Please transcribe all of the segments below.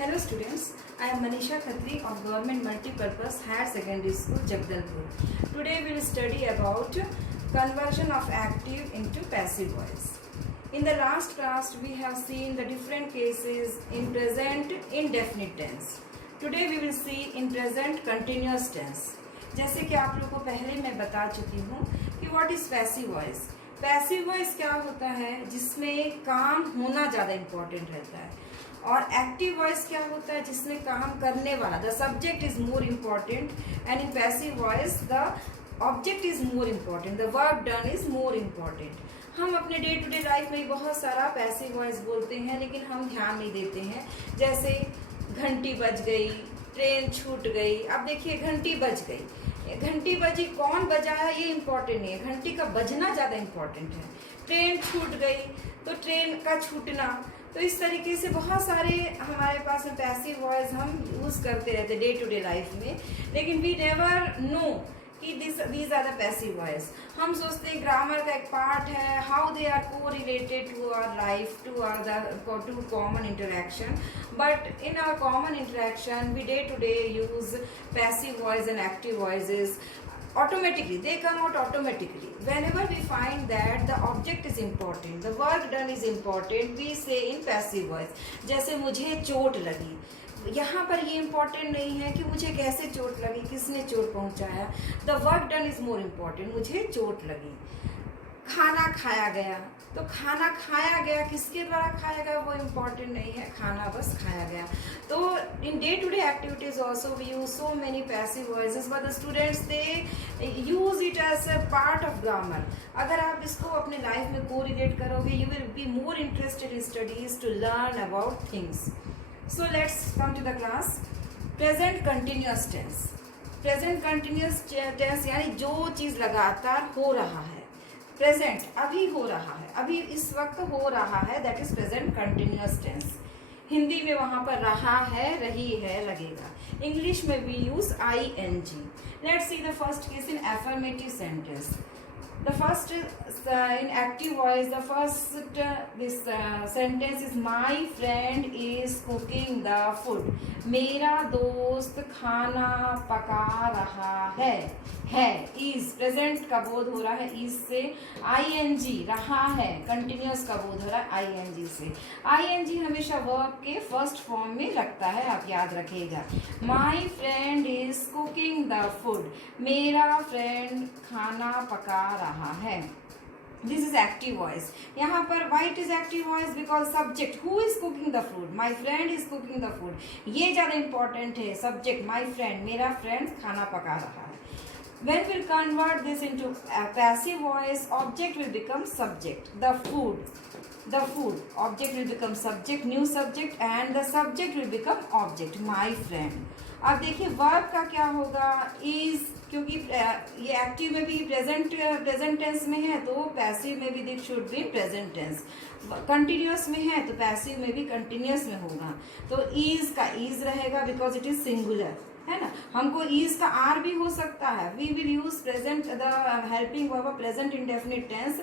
Hello students, I am Manisha Khatri of Government Multipurpose Higher Secondary School, Jagdalpur. Today we will study about conversion of active into passive voice. In the last class we have seen the different cases in present indefinite tense. Today we will see in present continuous tense. जैसे कि आप लोगों को पहले मैं बता चुकी हूँ कि what is passive voice. Passive voice क्या होता है जिसमें काम होना ज़्यादा इम्पोर्टेंट रहता है, और एक्टिव वॉइस क्या होता है जिसमें काम करने वाला, the subject is more important, and in passive voice the object is more important, the work done is more important. हम अपने डे टू डे लाइफ में बहुत सारा पैसिव वॉइस बोलते हैं लेकिन हम ध्यान नहीं देते हैं. जैसे घंटी बज गई, ट्रेन छूट गई. अब देखिए घंटी बज गई, घंटी बजी, कौन बजाया ये इम्पोर्टेंट नहीं है, घंटी का बजना ज़्यादा इम्पोर्टेंट है. ट्रेन छूट गई तो ट्रेन का छूटना. तो इस तरीके से बहुत सारे हमारे पास में पैसिव वॉइस हम यूज़ करते रहते डे टू डे लाइफ में, लेकिन वी नेवर नो कि these are the passive voice. हम सोचते हैं ग्रामर का एक पार्ट है, हाउ दे आर को related to our life, to common interaction. But in our common interaction we day to day use passive voice and active voices automatically. They come out automatically. Whenever we find that the object is important, the work done is important, we say in passive voice. जैसे मुझे चोट लगी, यहाँ पर ये important नहीं है कि मुझे कैसे चोट लगी, किसने चोट पहुँचाया. The work done is more important, मुझे चोट लगी. खाना खाया गया, तो खाना खाया गया किसके द्वारा खाया गया वो इम्पोर्टेंट नहीं है, खाना बस खाया गया. तो in day to day activities also we use so many passive voices, but the students they use it as a part of grammar. अगर आप इसको अपने लाइफ में को रिलेट करोगे, you will be more interested in studies to learn about things. So let's come to the class. Present continuous tense. Present continuous tense यानी जो चीज़ लगातार हो रहा है, प्रेजेंट अभी हो रहा है, अभी इस वक्त हो रहा है, that is present continuous tense. Hindi में वहां पर रहा है, रही है लगेगा. इंग्लिश में we use ING. Let's see the first case in affirmative sentence. The first in active voice, the first this sentence is my friend is cooking the food. मेरा दोस्त खाना पका रहा है. is प्रेजेंट का बोध हो रहा है is से. ING रहा है, कंटिन्यूअस का बोध हो रहा है ING से. ING हमेशा वर्ब के फर्स्ट फॉर्म में लगता है, आप याद रखिएगा. My friend is cooking the food. मेरा फ्रेंड खाना पका रहा है. This is active voice. यहाँ पर why it is active voice? Because subject who is cooking the food, my friend is cooking the food. ये ज़्यादा इंपॉर्टेंट है. सब्जेक्ट my friend, मेरा फ्रेंड खाना पका रहा है. When we'll convert this into a passive voice, object will become subject. The food object will become subject, new subject, and the subject will become object, my friend. अब देखिए verb का क्या होगा, is, क्योंकि ये एक्टिव में भी present tense में है तो पैसिव में भी this should be present tense. Continuous में है तो पैसिव में भी कंटिन्यूअस में होगा. तो इज का इज रहेगा बिकॉज इट इज सिंगुलर, है ना. हमको इज का आर भी हो सकता है. We will use present the helping verb present indefinite tense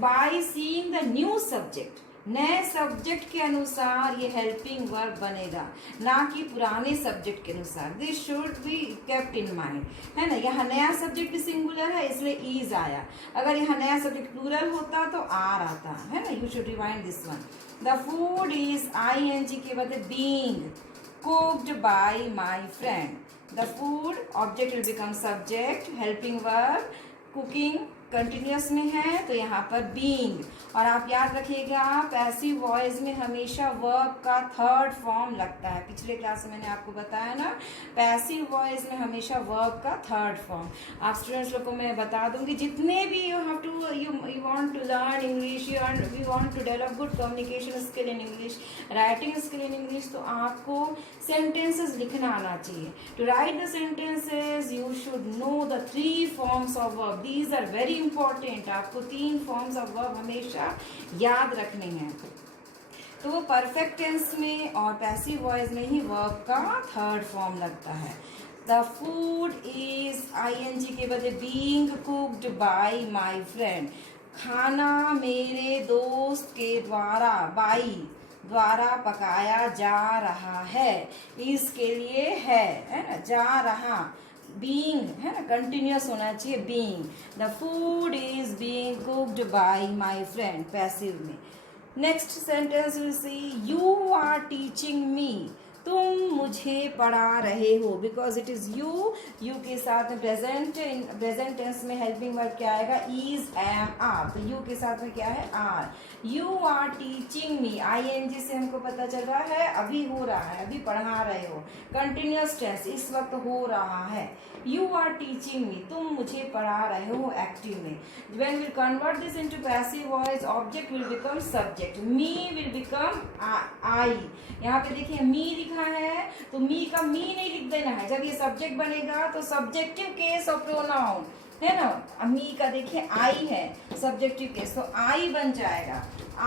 by seeing the new subject. नए सब्जेक्ट के अनुसार ये हेल्पिंग वर्ब बनेगा, ना कि पुराने सब्जेक्ट के अनुसार. This should be kept in mind, है ना. यहाँ नया सब्जेक्ट भी सिंगुलर है इसलिए इज आया. अगर यहाँ नया सब्जेक्ट प्लूरल होता तो आर आता, है ना. You should rewind this one. The food is ING के बदले being cooked by my friend. The food object will become subject, helping verb, cooking continuous में है तो यहाँ पर बीइंग. और आप याद रखिएगा पैसिव वॉइस में हमेशा वर्ब का थर्ड फॉर्म लगता है. पिछले क्लास में मैंने आपको बताया ना, पैसिव वॉइस में हमेशा वर्ब का थर्ड फॉर्म. आप स्टूडेंट्स लोग को मैं बता दूंगी, जितने भी you have to you want to learn English, we want to develop good communication skill in English, writing skill in English, तो आपको सेंटेंसेस लिखना आना चाहिए. To write the sentences you should know the 3 forms of verb. These are very important. आपको 3 forms of verb हमेशा याद रखने हैं. तो परफेक्ट टेंस में और पैसिव वॉइस में ही वर्ब का थर्ड फॉर्म लगता है. द फूड इज ING के बदले being cooked by my friend. खाना मेरे दोस्त के द्वारा, बाई द्वारा पकाया जा रहा है। इज के लिए है ना, जा रहा, बीइंग है ना, कंटिन्यूअस होना चाहिए being. The food is being cooked by my friend, passive में। Next sentence will see you are teaching me, तुम मुझे पढ़ा रहे हो, बिकॉज इट इज यू के साथ में प्रेजेंट टेंस में हेल्पिंग वर्ब क्या आएगा, इज एम आर, तो यू के साथ में क्या है, are. You are teaching me, ING से हमको पता चल रहा है अभी हो रहा है, अभी पढ़ा रहे हो, कंटिन्यूअस टेंस इस वक्त हो रहा है। यू आर टीचिंग मी, तुम मुझे पढ़ा रहे हो, एक्टिव में। When we convert this into passive voice, object will become subject, me will become I। यहाँ पे देखिए मी लिखा है, तो मी का मी नहीं लिख देना है, जब ये सब्जेक्ट बनेगा तो सब्जेक्टिव केस ऑफ प्रोनाउन है ना, मी का देखिए आई है सब्जेक्टिव केस, तो आई बन जाएगा।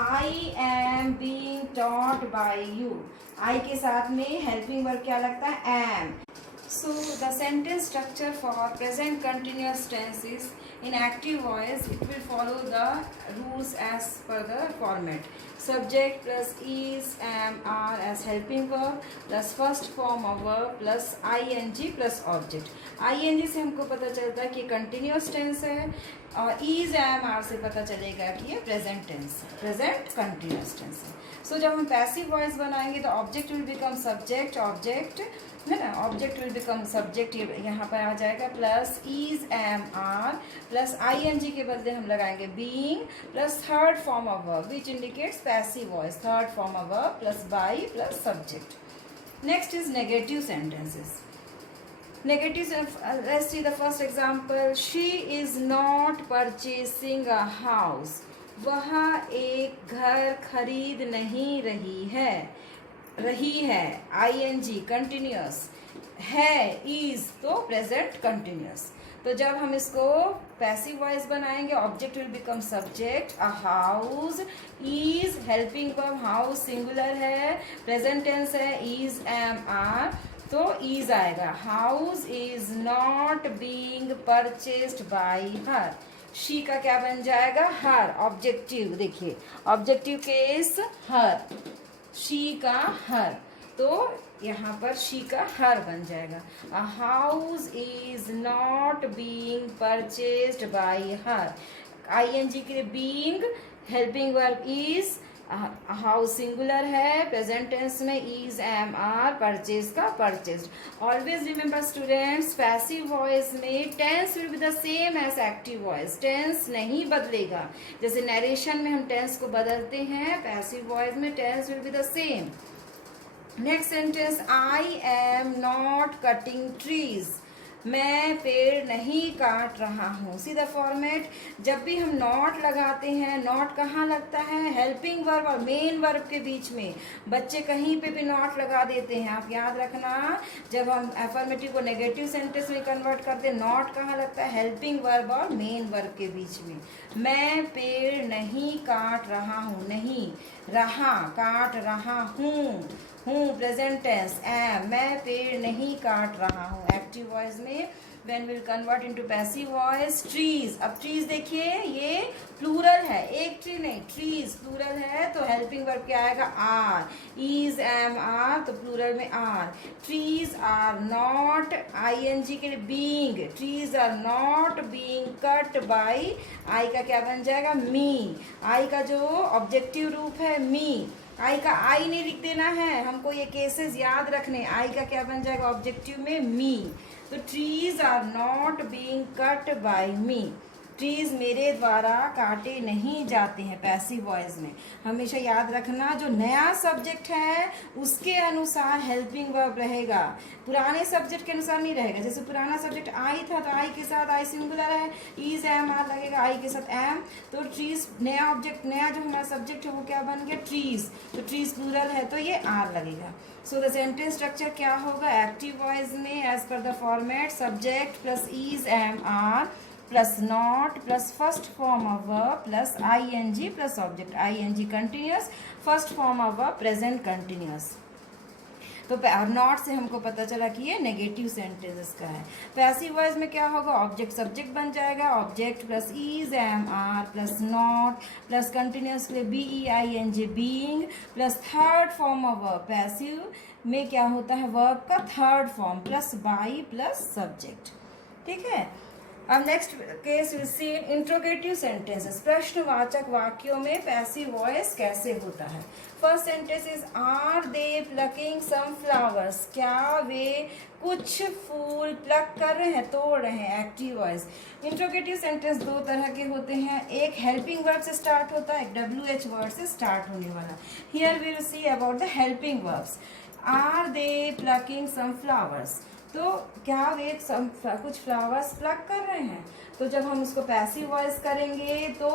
I am being taught by you, I के साथ में हेल्पिंग वर्ब क्या लगता है, am. So the sentence structure for present continuous tense is in active voice it will follow the rules as per the format. Subject plus is, am, are as helping verb plus first form of verb plus ing plus object. ing से हमको पता चलता है कि continuous tense है, और is, am, are से पता चलेगा कि ये present tense है, present continuous tense है। So जब हम passive voice बनाएंगे तो object will become subject, object है ना, ऑब्जेक्ट विल बिकम सब्जेक्ट, यहाँ पर आ जाएगा plus is, am, are plus ING के बदले हम लगाएंगे being plus third form of verb which indicates passive voice, third form of verb plus by plus subject. Next is negative sentences. Negative, let's see the first example, she is not purchasing a house, वह एक घर खरीद नहीं रही है, ING continuous है, is तो present continuous. तो जब हम इसको पैसिव वॉइस बनाएंगे object will become subject, a house, is helping verb, house singular है, प्रेजेंट टेंस है, इज, एम, आर, तो इज आएगा। House is not being purchased by her, she का क्या बन जाएगा, हर, ऑब्जेक्टिव, देखिए ऑब्जेक्टिव केस हर, शी का हर, तो यहाँ पर शी का हर बन जाएगा। A house is not being purchased by her, ING के लिए being helping verb is, house singular है, प्रेजेंट टेंस में इज, एम, आर, परचेज का purchased. Always remember students, passive voice में tense will be the same as active voice, tense नहीं बदलेगा। जैसे narration में हम टेंस को बदलते हैं, पैसिव वॉइस में tense will be the same. Next sentence, I am not cutting trees, मैं पेड़ नहीं काट रहा हूँ। सी द फॉर्मेट, जब भी हम नॉट लगाते हैं, नॉट कहाँ लगता है, हेल्पिंग वर्ब और मेन वर्ब के बीच में। बच्चे कहीं पे भी नॉट लगा देते हैं, आप याद रखना, जब हम अफर्मेटिव को नेगेटिव सेंटेंस में कन्वर्ट करते हैं, नॉट कहाँ लगता है, हेल्पिंग वर्ब और मेन वर्ब के बीच में। मैं पेड़ नहीं काट रहा हूँ, नहीं रहा, काट रहा हूँ, प्रेजेंट टेंस, एम, मैं पेड़ नहीं काट रहा हूँ, एक्टिव वॉइस में। When will convert into passive voice, trees, अब ट्रीज देखिए ये प्लूरल है, एक ट्री नहीं, ट्रीज प्लूरल है, तो हेल्पिंग वर्ब क्या आएगा, आर, इज, एम, आर, तो प्लूरल में are. Trees are not, ING के लिए being, trees are not being cut by, I का क्या बन जाएगा, मी, आई का जो ऑब्जेक्टिव रूप है मी, आई का आई नहीं लिख देना है, हमको ये केसेस याद रखने, आई का क्या बन जाएगा ऑब्जेक्टिव में, मी। तो trees are not being cut by me, trees मेरे द्वारा काटे नहीं जाते हैं, पैसिव वॉइस में। हमेशा याद रखना, जो नया सब्जेक्ट है उसके अनुसार हेल्पिंग वर्ब रहेगा, पुराने सब्जेक्ट के अनुसार नहीं रहेगा। जैसे पुराना सब्जेक्ट आई था, तो आई के साथ आई सिंगुलर है, इज, एम, आर लगेगा, आई के साथ एम, तो ट्रीज नया ऑब्जेक्ट, नया जो हमारा सब्जेक्ट है वो क्या बन गया, ट्रीज, तो ट्रीज प्लूरल है तो ये आर लगेगा। सो द सेंटेंस स्ट्रक्चर क्या होगा, एक्टिव वॉइस में as per the format, subject plus is, am, are plus not plus first form of verb plus ING plus object, ING continuous, first form of verb present continuous. तो not से हमको पता चला कि ये negative sentences का है। Passive voice में क्या होगा, ऑब्जेक्ट सब्जेक्ट बन जाएगा, object plus is am are plus not plus continuous के लिए B E I N G being plus third form of verb. Passive में क्या होता है, वर्ब का third form plus by plus subject. ठीक है, अब next case will see interrogative sentences. प्रश्नवाचक वाक्यों में पैसिव वॉइस कैसे होता है। First sentence is are they plucking some flowers, क्या वे कुछ फूल प्लक कर रहे हैं, तोड़ रहे हैं, एक्टिव वॉइस। इंट्रोगेटिव सेंटेंस दो तरह के होते हैं, एक हेल्पिंग वर्ब से स्टार्ट होता है, एक WH वर्ड से स्टार्ट होने वाला। Here we will see about the helping verbs. Are they plucking some flowers, तो क्या वे कुछ फ्लावर्स प्लक कर रहे हैं। तो जब हम उसको पैसिव वॉइस करेंगे तो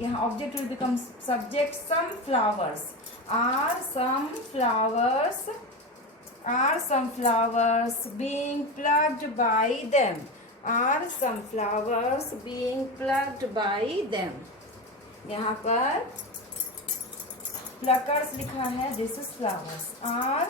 यहाँ object will become subject some flowers. Are some flowers being plucked by them, are some flowers being plucked by them. यहाँ पर प्लकर्स लिखा है, this is flowers. Are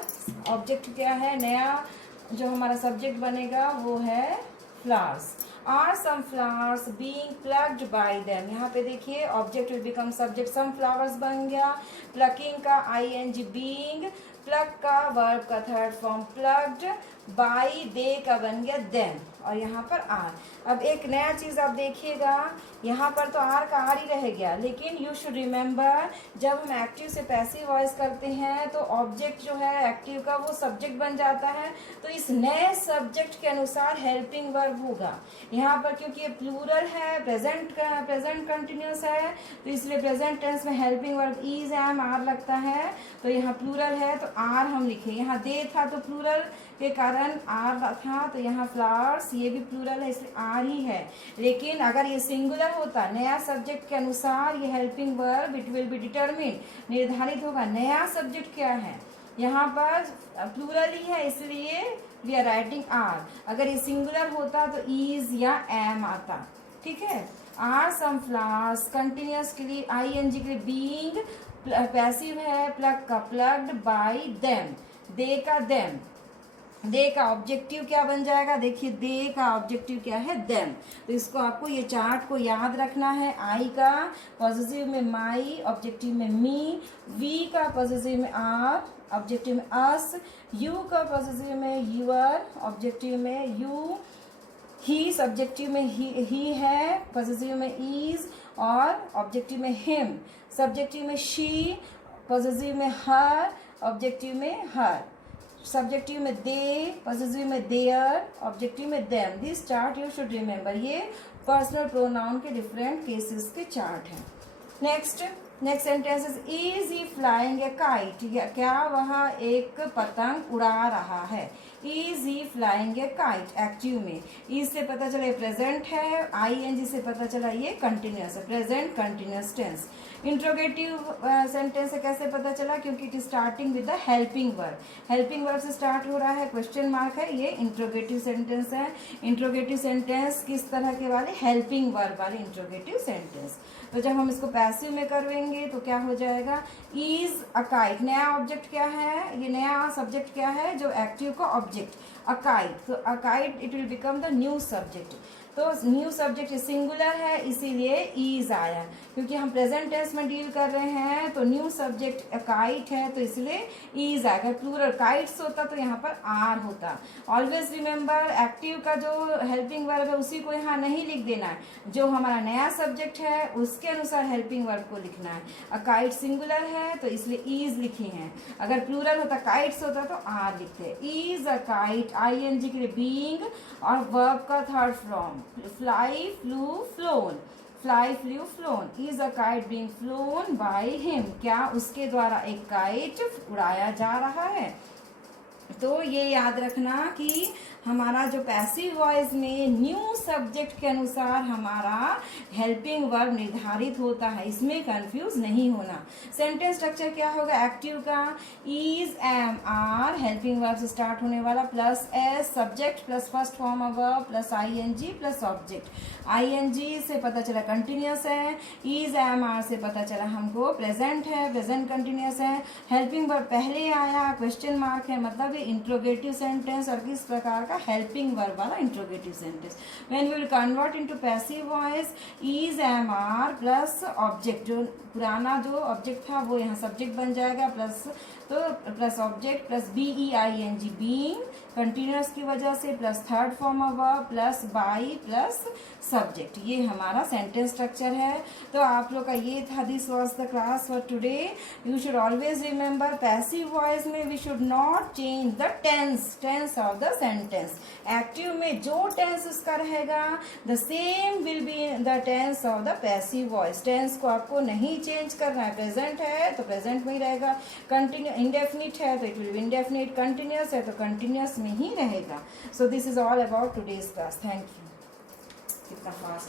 object क्या है, नया जो हमारा सब्जेक्ट बनेगा वो है flowers. Are some flowers being plucked by them, यहाँ पे देखिए object will become subject, some flowers बन गया, प्लकिंग का ING बीइंग, प्लक का वर्ब का थर्ड फॉर्म प्लक्ड, बाई दे का बन गया देम, और यहाँ पर आर। अब एक नया चीज आप देखिएगा, यहाँ पर तो आर का आर ही रह गया, लेकिन यू शुड रिमेम्बर जब हम एक्टिव से पैसिव वॉइस करते हैं तो ऑब्जेक्ट जो है एक्टिव का वो सब्जेक्ट बन जाता है, तो इस नए सब्जेक्ट के अनुसार हेल्पिंग वर्ब होगा। यहाँ पर क्योंकि ये प्लूरल है, प्रेजेंट कंटिन्यूस है, तो इसलिए प्रेजेंट टेंस में helping verb is am are लगता है, तो यहाँ प्लूरल है तो आर हम लिखे। यहाँ दे था तो प्लूरल के कारण आर था, तो यहाँ फ्लावर्स ये भी प्लूरल है इसलिए आर ही है। लेकिन अगर ये सिंगुलर होता, नया सब्जेक्ट के अनुसार ये helping verb it will be determine, निर्धारित होगा नया सब्जेक्ट क्या है। यहाँ पर प्लूरल ही है इसलिए वी आर राइटिंग आर। अगर ये सिंगुलर होता तो इज या एम आता। ठीक है, आर सम फ्लावर्स कंटिन्यूस के लिए ING के लिए बीइंग पैसिव है, प्लग का प्लग्ड, बाय देम दे का देम, दे का ऑब्जेक्टिव क्या बन जाएगा, देखिए दे का ऑब्जेक्टिव क्या है, देम। तो इसको आपको ये चार्ट को याद रखना है। आई का पॉजिटिव में माई, ऑब्जेक्टिव में मी, वी का पॉजिटिव में आर, ऑब्जेक्टिव में अस, यू का पॉजिटिव में यूर, ऑब्जेक्टिव में यू, ही सब्जेक्टिव में ही है, पॉजिटिव में इज, और ऑब्जेक्टिव में हिम, सब्जेक्टिव में शी, पॉजिटिव में हर, ऑब्जेक्टिव में हर, सब्जेक्टिव में दे, पॉजिटिव में देयर, ऑब्जेक्टिव में them. This chart you should remember. ये पर्सनल प्रोनाउन के डिफरेंट केसेस के चार्ट हैं। Next sentence is he flying A kite, क्या वह एक पतंग उड़ा रहा है। Is he flying A kite active में, इज से पता चला ये प्रेजेंट है, ING से पता चला ये कंटिन्यूस है, present continuous tense. Interrogative sentence से कैसे पता चला, क्योंकि it is starting with the helping verb, helping verb से स्टार्ट हो रहा है, क्वेश्चन मार्क है, ये इंट्रोगेटिव सेंटेंस है। इंट्रोगेटिव सेंटेंस किस तरह के वाले, हेल्पिंग वर्ब वाले इंट्रोगेटिव सेंटेंस। तो जब हम इसको पैसिव में करेंगे तो क्या हो जाएगा, इज अ काइट, नया ऑब्जेक्ट क्या है, ये नया सब्जेक्ट क्या है जो एक्टिव का ऑब्जेक्ट, अ काइट, तो a kite it will become the new subject. तो न्यू सब्जेक्ट सिंगुलर है इसीलिए इज आया, क्योंकि हम प्रेजेंट टेंस में डील कर रहे हैं तो न्यू सब्जेक्ट काइट है तो इसलिए इज आएगा। प्लूरल काइट्स होता तो यहाँ पर आर होता। ऑलवेज रिमेम्बर एक्टिव का जो हेल्पिंग वर्ब है उसी को यहाँ नहीं लिख देना है, जो हमारा नया सब्जेक्ट है उसके अनुसार हेल्पिंग वर्ब को लिखना है। अ काइट सिंगुलर है तो इसलिए इज लिखे हैं, अगर प्लूरल होता काइट्स होता तो आर लिखते। इज अ काइट ING के लिए बीइंग और वर्ब का third form fly, flu, phloem, fly, flu, phloem. Is a kite being phloem by him, क्या उसके द्वारा एक काइट उड़ाया जा रहा है। तो ये याद रखना कि हमारा जो पैसिव वॉइस में न्यू सब्जेक्ट के अनुसार हमारा हेल्पिंग वर्ब निर्धारित होता है, इसमें कंफ्यूज नहीं होना। सेंटेंस स्ट्रक्चर क्या होगा एक्टिव का, is am are helping verb से स्टार्ट होने वाला, plus S subject plus first form of verb plus ING plus object. ING से पता चला कंटिन्यूस है, इज एम आर से पता चला हमको प्रेजेंट है, प्रेजेंट कंटिन्यूस है। हेल्पिंग वर्ब पहले आया, क्वेश्चन मार्क है मतलब इंट्रोगेटिव सेंटेंस और किस प्रकार का हेल्पिंग वर्ब वाला interrogative sentence. When we will convert into passive voice, is, am, are plus object, जो पुराना जो ऑब्जेक्ट था वो यहाँ सब्जेक्ट बन जाएगा, plus object plus BEING being continuous की वजह से, plus third form of verb plus by plus subject. ये हमारा सेंटेंस स्ट्रक्चर है. तो आप लोग का ये था. This was the class for today. You should always remember passive voice में we should not change the tense of the sentence. Active में जो टेंस उसका रहेगा the same will be the tense of the passive voice. Tense को आपको नहीं change करना है. प्रेजेंट है तो प्रेजेंट में ही रहेगा, कंटिन्यू इंडेफिनिट है तो it will be indefinite, continuous है तो कंटिन्यूअस में ही रहेगा. So this is all about today's class. Thank you. कितना फास्ट